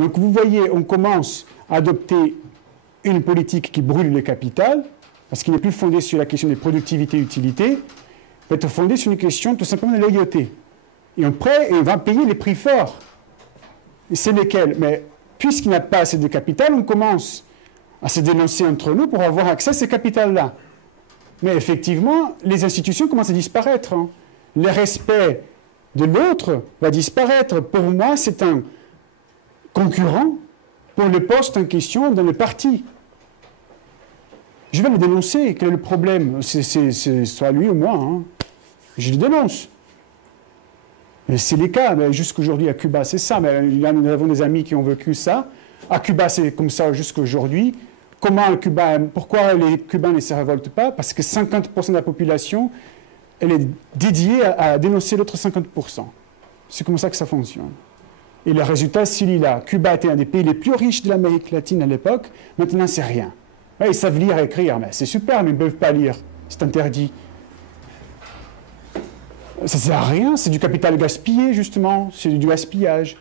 Donc vous voyez, on commence à adopter une politique qui brûle le capital, parce qu'il n'est plus fondé sur la question des productivités-utilités, va être fondé sur une question tout simplement de loyauté. Et après, il va payer les prix forts. Et c'est lesquels? Mais puisqu'il n'y a pas assez de capital, on commence à se dénoncer entre nous pour avoir accès à ces capitals-là. Mais effectivement, les institutions commencent à disparaître. Hein. Le respect de l'autre va disparaître. Pour moi, c'est un concurrent pour le poste en question dans le parti. Je vais le dénoncer. Quel est le problème? C'est soit lui ou moi. Hein. Je le dénonce. C'est les cas. Jusqu'aujourd'hui, à Cuba, c'est ça. Mais là, nous avons des amis qui ont vécu ça. À Cuba, c'est comme ça jusqu'aujourd'hui. Pourquoi les Cubains ne se révoltent pas? Parce que 50% de la population, elle est dédiée à dénoncer l'autre 50%. C'est comme ça que ça fonctionne. Et le résultat, c'est celui-là. Cuba était un des pays les plus riches de l'Amérique latine à l'époque. Maintenant, c'est rien. Ouais, ils savent lire et écrire, mais c'est super, mais ils ne peuvent pas lire. C'est interdit. Ça ne sert à rien. C'est du capital gaspillé, justement. C'est du gaspillage.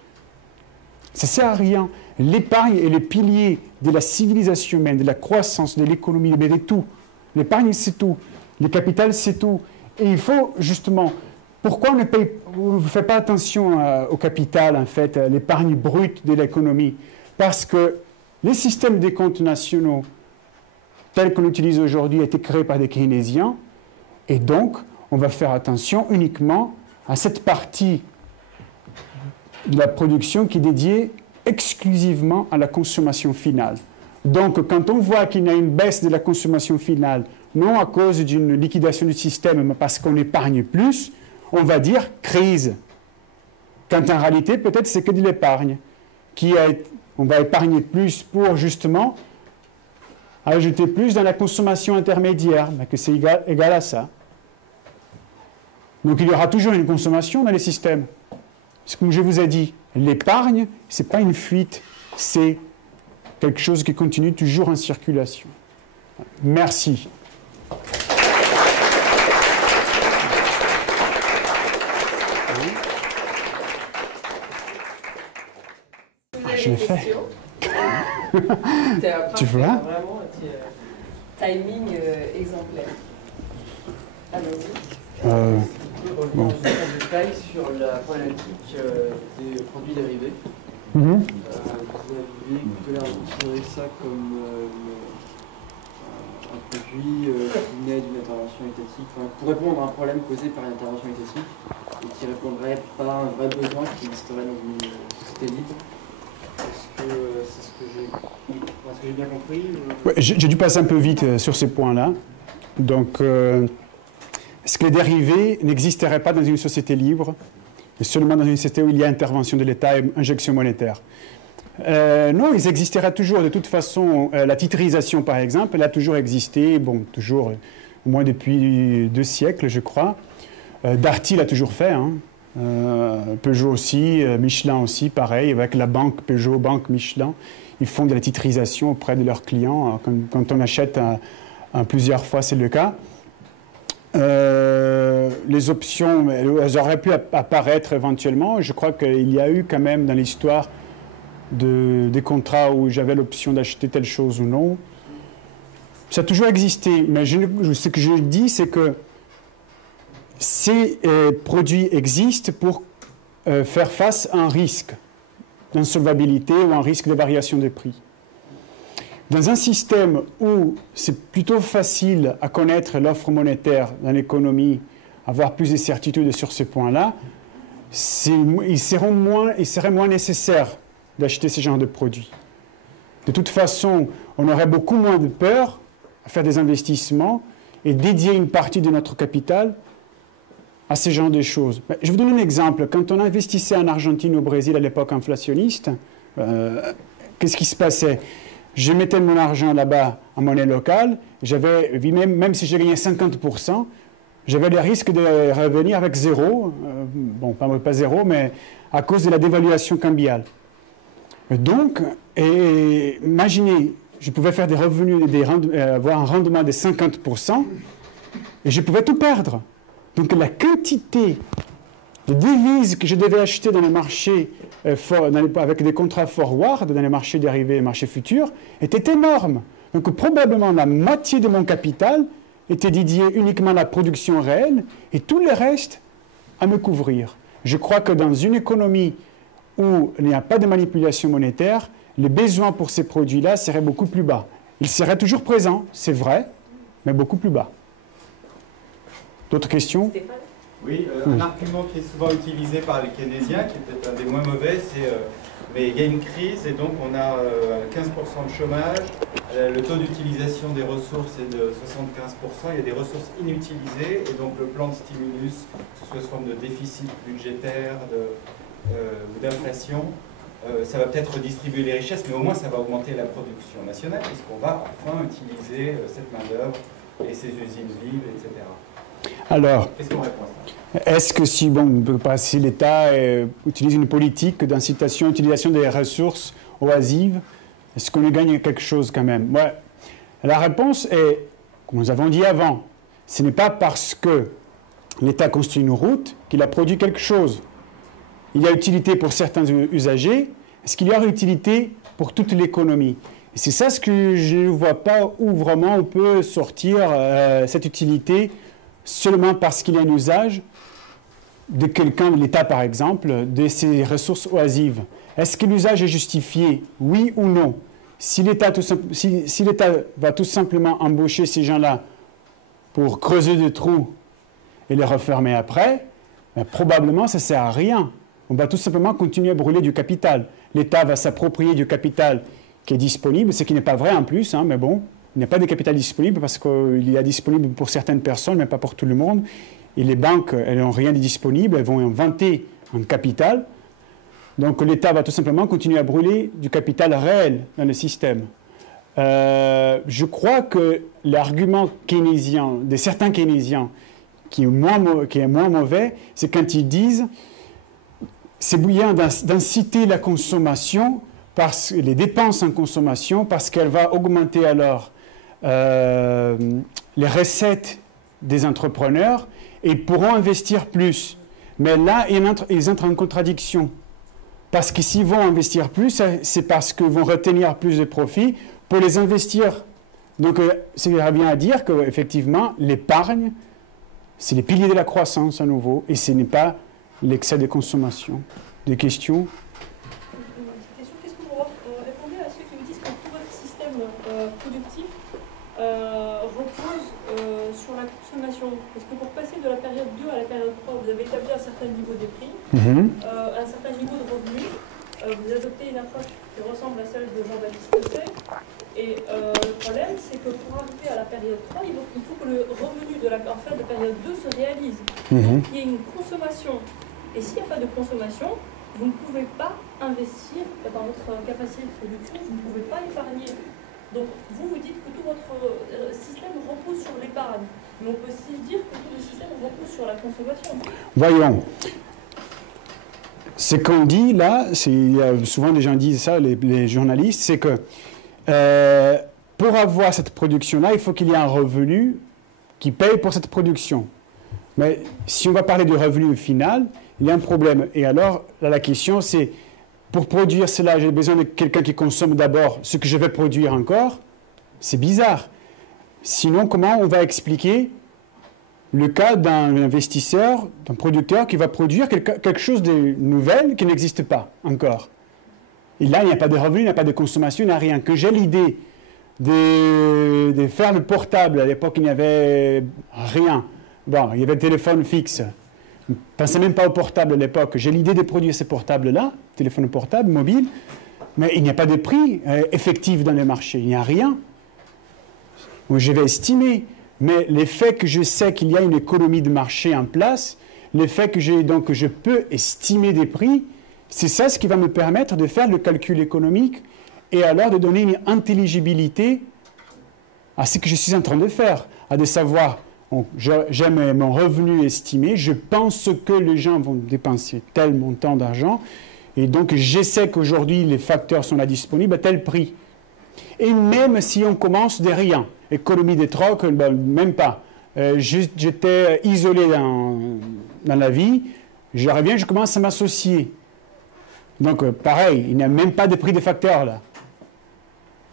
Ça ne sert à rien. L'épargne est le pilier de la civilisation humaine, de la croissance, de l'économie, de tout. L'épargne, c'est tout. Le capital, c'est tout. Et il faut, justement, pourquoi on ne fait pas attention au capital, en fait, à l'épargne brute de l'économie? Parce que les systèmes des comptes nationaux, tels qu'on l'utilise aujourd'hui, ont été créés par des keynésiens. Et donc, on va faire attention uniquement à cette partie de la production qui est dédiée exclusivement à la consommation finale. Donc, quand on voit qu'il y a une baisse de la consommation finale, non à cause d'une liquidation du système, mais parce qu'on épargne plus, on va dire crise. Quand en réalité, peut-être c'est que de l'épargne. On va épargner plus pour justement ajouter plus dans la consommation intermédiaire, mais que c'est égal à ça. Donc il y aura toujours une consommation dans les systèmes. C'est comme je vous ai dit, l'épargne, ce n'est pas une fuite, c'est quelque chose qui continue toujours en circulation. Merci. Je l'ai fait. Tu vois? Vraiment timing exemplaire. Allons-y. Bon. En détail sur la problématique des produits dérivés. Vous aviez tout à l'heure considéré ça comme un produit qui naît d'une intervention étatique, pour répondre à un problème posé par une intervention étatique et qui répondrait pas à un vrai besoin qui existerait dans une société libre. Est-ce que c'est ce que j'ai bien compris? Ouais, j'ai dû passer un peu vite sur ces points-là. Donc, est-ce que les dérivés n'existeraient pas dans une société libre, et seulement dans une société où il y a intervention de l'État et injection monétaire? Non, ils existeraient toujours. De toute façon, la titrisation, par exemple, elle a toujours existé, bon, toujours, au moins depuis 2 siècles, je crois. Darty l'a toujours fait, hein. Peugeot aussi, Michelin aussi, pareil, avec la banque Peugeot, banque Michelin. Ils font de la titrisation auprès de leurs clients. Quand on achète plusieurs fois, c'est le cas. Les options, elles auraient pu apparaître éventuellement. Je crois qu'il y a eu quand même dans l'histoire des contrats où j'avais l'option d'acheter telle chose ou non. Ça a toujours existé, mais ce que je dis, c'est que ces produits existent pour faire face à un risque d'insolvabilité ou un risque de variation des prix. Dans un système où c'est plutôt facile à connaître l'offre monétaire dans l'économie, avoir plus de certitude sur ce point-là, il serait moins nécessaire d'acheter ce genre de produits. De toute façon, on aurait beaucoup moins de peur à faire des investissements et dédier une partie de notre capital à ce genre de choses. Je vais vous donner un exemple. Quand on investissait en Argentine ou au Brésil à l'époque inflationniste, qu'est-ce qui se passait? Je mettais mon argent là-bas en monnaie locale, même si j'ai gagné 50%, j'avais le risque de revenir avec zéro, bon, pas zéro, mais à cause de la dévaluation cambiale. Donc, imaginez, je pouvais faire des revenus, avoir un rendement de 50%, et je pouvais tout perdre. Donc la quantité de devises que je devais acheter dans les marchés avec des contrats forward, dans les marchés dérivés et marchés futurs, était énorme. Donc probablement la moitié de mon capital était dédié uniquement à la production réelle et tout le reste à me couvrir. Je crois que dans une économie où il n'y a pas de manipulation monétaire, les besoins pour ces produits-là seraient beaucoup plus bas. Ils seraient toujours présents, c'est vrai, mais beaucoup plus bas. D'autres questions? Oui, un argument qui est souvent utilisé par les keynésiens, qui est peut-être un des moins mauvais, c'est mais il y a une crise et donc on a 15% de chômage, le taux d'utilisation des ressources est de 75%, il y a des ressources inutilisées et donc le plan de stimulus, que ce soit sous forme de déficit budgétaire ou d'inflation, ça va peut-être redistribuer les richesses, mais au moins ça va augmenter la production nationale puisqu'on va enfin utiliser cette main-d'œuvre et ces usines vives, etc. Alors, qu'est-ce qu'on répond à ça? Est-ce que si l'État utilise une politique d'incitation à l'utilisation des ressources oisives, est-ce qu'on y gagne quelque chose quand même? Ouais. La réponse est, comme nous avons dit avant, ce n'est pas parce que l'État construit une route qu'il a produit quelque chose. Il y a utilité pour certains usagers, est-ce qu'il y aura utilité pour toute l'économie? Et c'est ça ce que je ne vois pas où vraiment on peut sortir cette utilité seulement parce qu'il y a un usage de quelqu'un, l'État par exemple, de ces ressources oisives. Est-ce que l'usage est justifié, oui ou non? Si l'État va tout simplement embaucher ces gens-là pour creuser des trous et les refermer après, ben, probablement ça ne sert à rien. On va tout simplement continuer à brûler du capital. L'État va s'approprier du capital qui est disponible, ce qui n'est pas vrai en plus, hein, mais bon, il n'y a pas de capital disponible parce qu'il y a disponible pour certaines personnes, mais pas pour tout le monde. Et les banques, elles n'ont rien de disponible, elles vont inventer un capital. Donc l'État va tout simplement continuer à brûler du capital réel dans le système. Je crois que l'argument keynésien, de certains keynésiens, qui est moins mauvais, c'est quand ils disent c'est bien d'inciter la consommation, les dépenses en consommation, parce qu'elle va augmenter alors les recettes des entrepreneurs et ils pourront investir plus. Mais là, ils entrent en contradiction. Parce que s'ils vont investir plus, c'est parce qu'ils vont retenir plus de profits pour les investir. Donc, ça revient à dire qu'effectivement, l'épargne, c'est les piliers de la croissance à nouveau, et ce n'est pas l'excès de consommation. Des questions? Qu'est-ce que vous répondez à ceux qui vous disent que tout votre système productif repose sur la consommation? Parce que pour passer de la période 2 à la période 3, vous avez établi un certain niveau de prix, un certain niveau de revenus. Vous adoptez une approche qui ressemble à celle de Jean-Baptiste Say. Et le problème, c'est que pour arriver à la période 3, il faut que le revenu de la période 2 se réalise. Donc, il y ait une consommation. Et s'il n'y a pas de consommation, vous ne pouvez pas investir dans votre capacité de production, vous ne pouvez pas épargner. Donc vous dites que tout votre système repose sur l'épargne. Mais on peut aussi dire que tout le système repose sur la consommation. Voyons. Ce qu'on dit là, souvent les gens disent ça, les journalistes, c'est que pour avoir cette production-là, il faut qu'il y ait un revenu qui paye pour cette production. Mais si on va parler du revenu final, il y a un problème. Et alors, là, la question, c'est, pour produire cela, j'ai besoin de quelqu'un qui consomme d'abord ce que je vais produire encore. C'est bizarre. Sinon, comment on va expliquer le cas d'un investisseur, d'un producteur qui va produire quelque chose de nouvel qui n'existe pas encore? Et là, il n'y a pas de revenu, il n'y a pas de consommation, il n'y a rien. Que j'ai l'idée de faire le portable, à l'époque, il n'y avait rien. Bon, il y avait le téléphone fixe. Je ne pensais même pas au portable à l'époque. J'ai l'idée de produire ces portables-là, téléphone portable, mobile, mais il n'y a pas de prix effectif dans le marché. Il n'y a rien. Je vais estimer. Mais le fait que je sais qu'il y a une économie de marché en place, le fait que je peux estimer des prix, c'est ça ce qui va me permettre de faire le calcul économique et alors de donner une intelligibilité à ce que je suis en train de faire, à de savoir... J'ai mon revenu estimé, je pense que les gens vont dépenser tel montant d'argent, et donc je sais qu'aujourd'hui les facteurs sont là disponibles à tel prix. Et même si on commence de rien, économie des trocs, ben, même pas. J'étais isolé dans la vie, je reviens, je commence à m'associer. Donc, pareil, il n'y a même pas de prix de facteur là.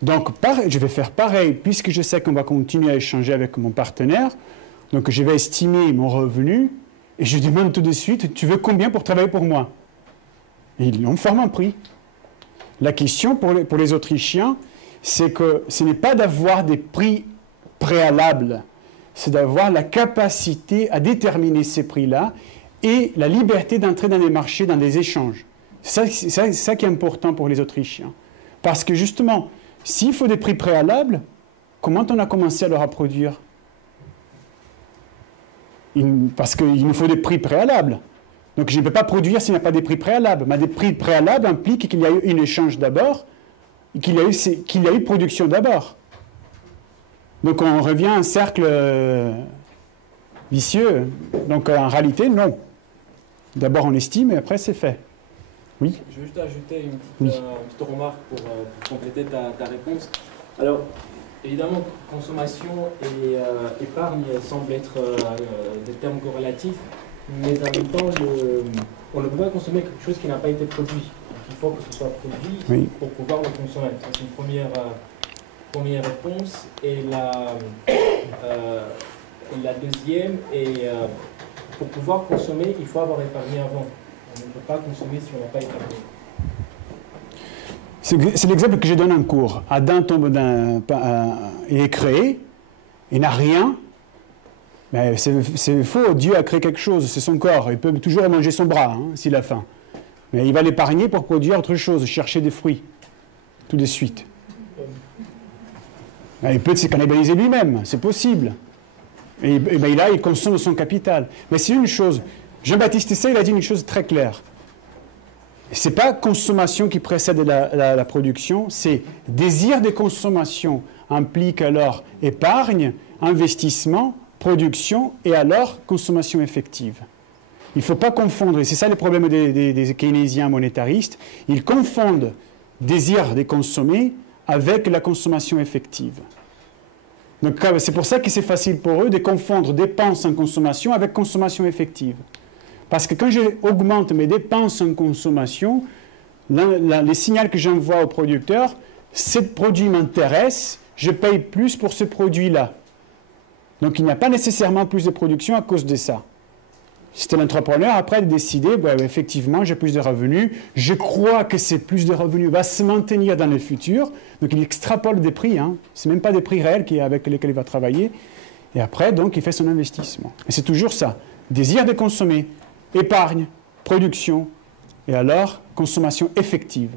Donc, je vais faire pareil, puisque je sais qu'on va continuer à échanger avec mon partenaire. Donc, je vais estimer mon revenu et je demande tout de suite, tu veux combien pour travailler pour moi? Et ils ont forme un prix. La question pour les Autrichiens, c'est que ce n'est pas d'avoir des prix préalables, c'est d'avoir la capacité à déterminer ces prix-là et la liberté d'entrer dans des marchés, dans des échanges. C'est ça qui est important pour les Autrichiens. Parce que justement, s'il faut des prix préalables, comment on a commencé à leur produire? Parce qu'il nous faut des prix préalables. Donc je ne peux pas produire s'il n'y a pas des prix préalables. Mais des prix préalables impliquent qu'il y a eu un échange d'abord, et qu'il y a eu production d'abord. Donc on revient à un cercle vicieux. Donc en réalité, non. D'abord on estime et après c'est fait. Oui. Je veux juste ajouter une petite remarque pour compléter ta réponse. Alors, évidemment, consommation et épargne semblent être des termes corrélatifs, mais en même temps, on ne peut pas consommer quelque chose qui n'a pas été produit. Donc, il faut que ce soit produit pour pouvoir le consommer. C'est une première réponse. Et la deuxième est, pour pouvoir consommer, il faut avoir épargné avant. On ne peut pas consommer si on n'a pas épargné. C'est l'exemple que je donne en cours. Adam il est créé, il n'a rien. Mais c'est faux, Dieu a créé quelque chose, c'est son corps. Il peut toujours manger son bras s'il a faim. Mais il va l'épargner pour produire autre chose, chercher des fruits, tout de suite. Il peut se cannibaliser lui-même, c'est possible. Et là, il consomme son capital. Mais c'est une chose. Jean-Baptiste Say, il a dit une chose très claire. Ce n'est pas consommation qui précède la production, c'est désir de consommation implique alors épargne, investissement, production et alors consommation effective. Il ne faut pas confondre, et c'est ça le problème des keynésiens monétaristes, ils confondent désir de consommer avec la consommation effective. Donc c'est pour ça que c'est facile pour eux de confondre dépenses en consommation avec consommation effective. Parce que quand j'augmente mes dépenses en consommation, les signaux que j'envoie au producteur, ce produit m'intéresse, je paye plus pour ce produit-là. Donc il n'y a pas nécessairement plus de production à cause de ça. C'était l'entrepreneur après de décider, effectivement j'ai plus de revenus, je crois que ces plus de revenus va se maintenir dans le futur, donc il extrapole des prix, ce n'est même pas des prix réels avec lesquels il va travailler, et après donc il fait son investissement. Et c'est toujours ça, désir de consommer, épargne, production, et alors consommation effective.